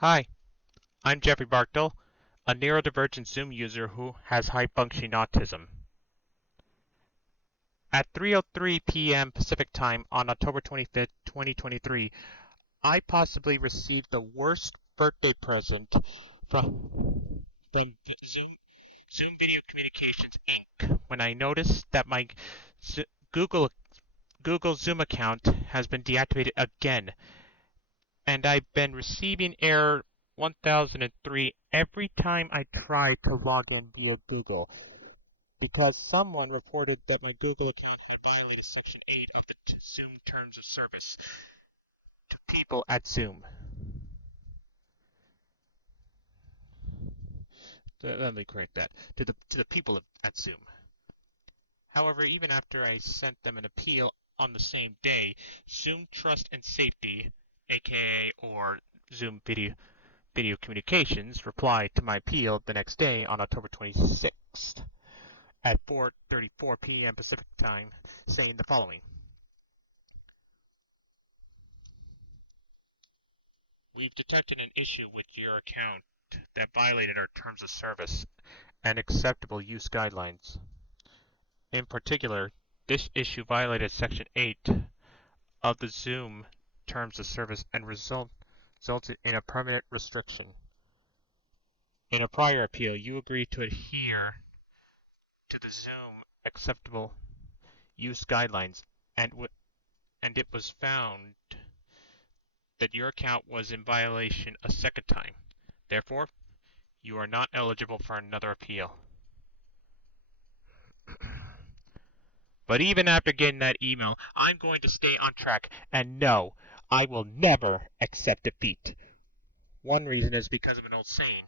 Hi, I'm Jeffrey Barkdull, a neurodivergent Zoom user who has high functioning autism. At 3:03 p.m. Pacific Time on October 25th, 2023, I possibly received the worst birthday present from Zoom Video Communications Inc. when I noticed that my Google Google Zoom account has been deactivated again, and I've been receiving error 1003 every time I try to log in via Google, because someone reported that my Google account had violated Section 8 of the Zoom Terms of Service to people at Zoom. Let me correct that. To the people at Zoom. However, even after I sent them an appeal on the same day, Zoom Trust and Safety, aka or Zoom Video Communications, replied to my appeal the next day on October 26th at 4:34 p.m. Pacific Time, saying the following. We've detected an issue with your account that violated our terms of service and acceptable use guidelines. In particular, this issue violated Section 8 of the Zoom Terms of Service and resulted in a permanent restriction. In a prior appeal, you agreed to adhere to the Zoom acceptable use guidelines, and it was found that your account was in violation a second time. Therefore, you are not eligible for another appeal. But even after getting that email, I'm going to stay on track, and no, I will never accept defeat. One reason is because of an old saying.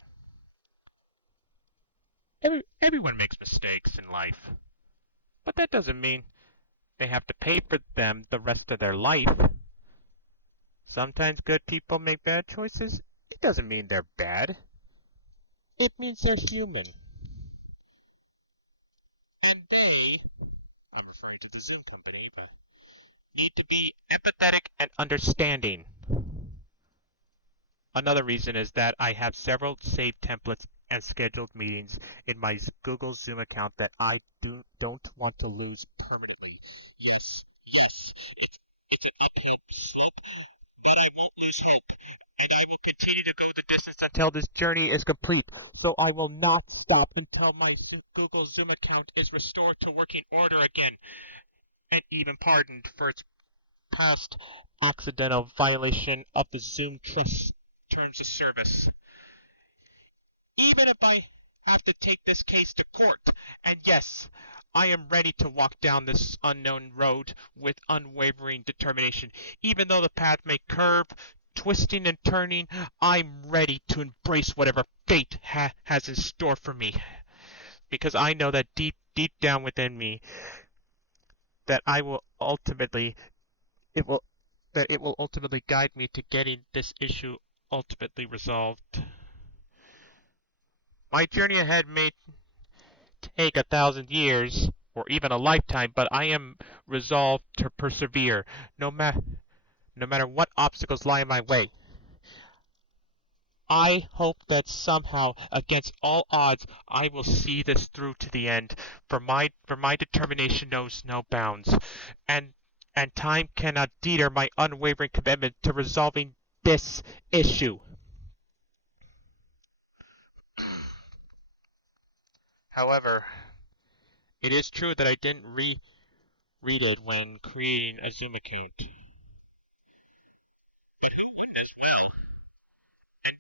Everyone makes mistakes in life, but that doesn't mean they have to pay for them the rest of their life. Sometimes good people make bad choices. It doesn't mean they're bad. It means they're human. And I'm referring to the Zoom company, but need to be empathetic and understanding. Another reason is that I have several saved templates and scheduled meetings in my Google Zoom account that I don't want to lose permanently. Yes, it's an unpaid slip, but I won't lose hope, and I will continue to go the distance until this journey is complete. So I will not stop until my Google Zoom account is restored to working order again, and even pardoned for its past accidental violation of the Zoom Trust Terms of Service. Even if I have to take this case to court, and yes, I am ready to walk down this unknown road with unwavering determination. Even though the path may curve, twisting and turning, I'm ready to embrace whatever fate has in store for me. Because I know that deep down within me, that it will ultimately guide me to getting this issue ultimately resolved. My journey ahead may take 1,000 years or even a lifetime, but I am resolved to persevere no matter what obstacles lie in my way. I hope that somehow, against all odds, I will see this through to the end, for my determination knows no bounds, and time cannot deter my unwavering commitment to resolving this issue. However, it is true that I didn't read it when creating a Zoom account. But who wouldn't as well? And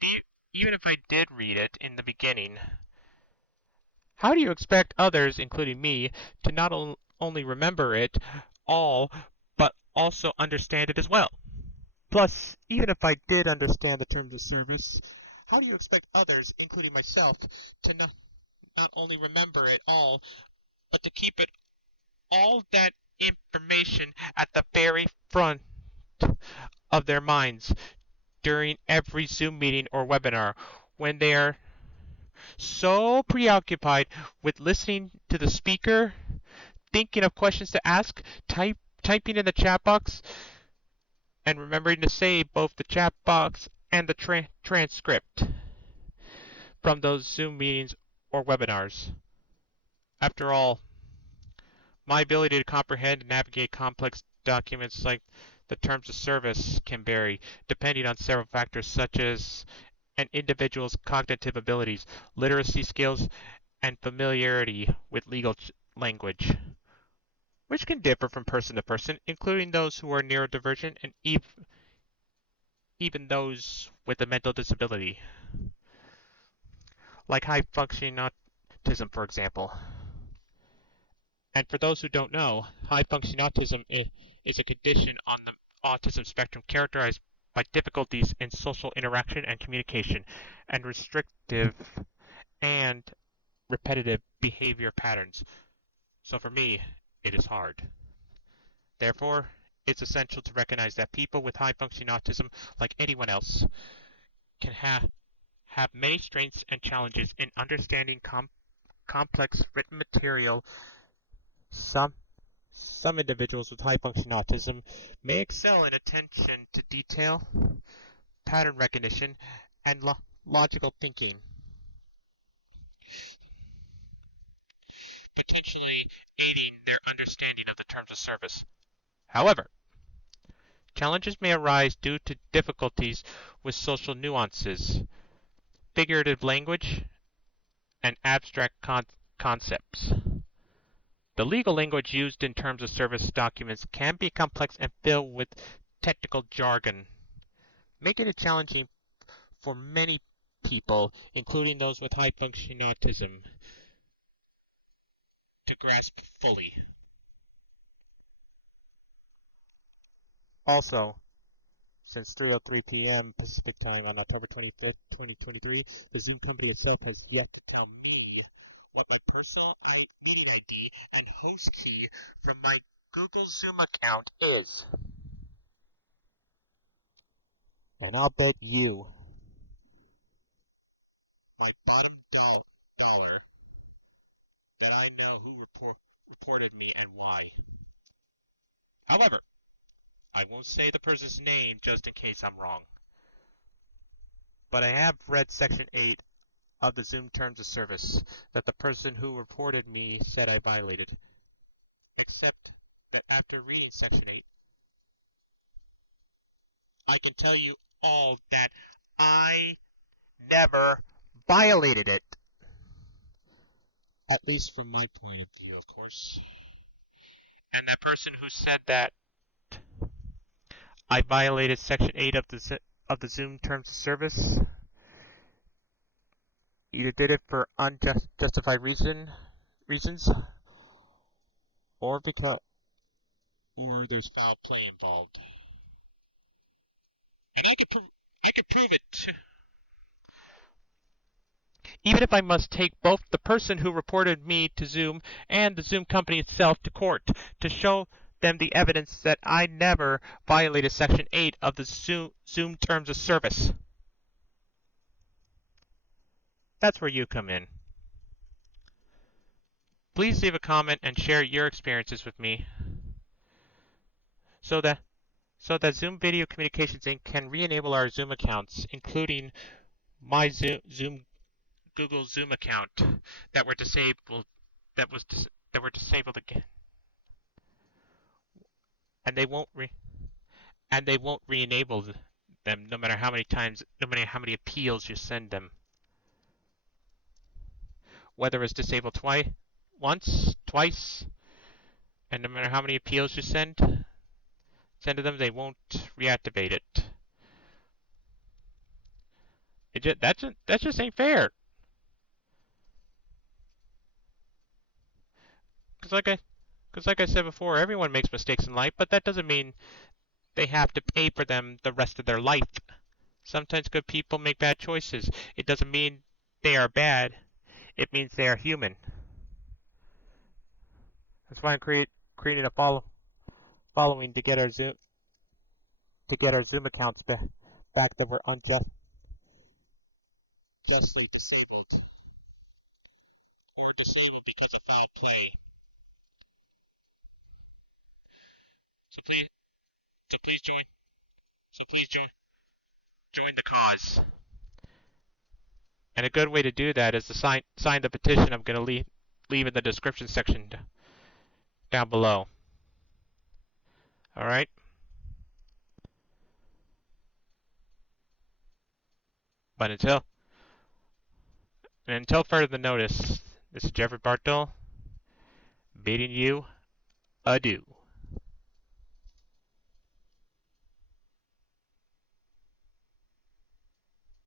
even if I did read it in the beginning, how do you expect others, including me, to not only remember it all, but also understand it as well? Plus, even if I did understand the terms of service, how do you expect others, including myself, to not only remember it all, but to keep it all that information at the very front of their minds during every Zoom meeting or webinar when they are so preoccupied with listening to the speaker, thinking of questions to ask, typing in the chat box, and remembering to save both the chat box and the transcript from those Zoom meetings or webinars. After all, my ability to comprehend and navigate complex documents like the terms of service can vary depending on several factors such as an individual's cognitive abilities, literacy skills, and familiarity with legal language, which can differ from person to person, including those who are neurodivergent and even those with a mental disability, like high functioning autism, for example. And for those who don't know, high functioning autism is a condition on the autism spectrum characterized by difficulties in social interaction and communication, and restrictive and repetitive behavior patterns. So for me, it is hard. Therefore, it's essential to recognize that people with high functioning autism, like anyone else, can have many strengths and challenges in understanding complex written material. Some individuals with high functioning autism may excel in attention to detail, pattern recognition, and logical thinking, potentially aiding their understanding of the terms of service. However, challenges may arise due to difficulties with social nuances, figurative language, and abstract concepts. The legal language used in terms of service documents can be complex and filled with technical jargon, making it challenging for many people, including those with high functioning autism, to grasp fully. Also, since 3:03 p.m. Pacific Time on October 25th, 2023, the Zoom company itself has yet to tell me what my personal meeting ID and host key from my Google Zoom account is. And I'll bet you my bottom dollar that I know who reported me and why. However, I won't say the person's name just in case I'm wrong. But I have read Section 8 of the Zoom Terms of Service that the person who reported me said I violated. Except that after reading Section 8, I can tell you all that I never violated it. At least from my point of view, of course. And that person who said that I violated Section 8 of the Zoom Terms of Service either did it for unjustified reasons, or there's foul play involved. And I could prove it too. Even if I must take both the person who reported me to Zoom and the Zoom company itself to court to show them the evidence that I never violated Section 8 of the Zoom Terms of Service. That's where you come in. Please leave a comment and share your experiences with me so that Zoom Video Communications Inc. can re-enable our Zoom accounts, including my Google Zoom account that were disabled again, and they won't re-enable them no matter how many appeals you send them. Whether it's disabled once, twice, and no matter how many appeals you send to them, they won't reactivate it. That just ain't fair. Because like I said before, everyone makes mistakes in life, but that doesn't mean they have to pay for them the rest of their life. Sometimes good people make bad choices. It doesn't mean they are bad. It means they are human. That's why I'm creating a following to get our Zoom accounts back that were unjustly disabled or disabled because of foul play. So please join join the cause. And a good way to do that is to sign the petition I'm going to leave in the description section down below. All right? But until further notice, this is Jeffrey Barkdull bidding you adieu.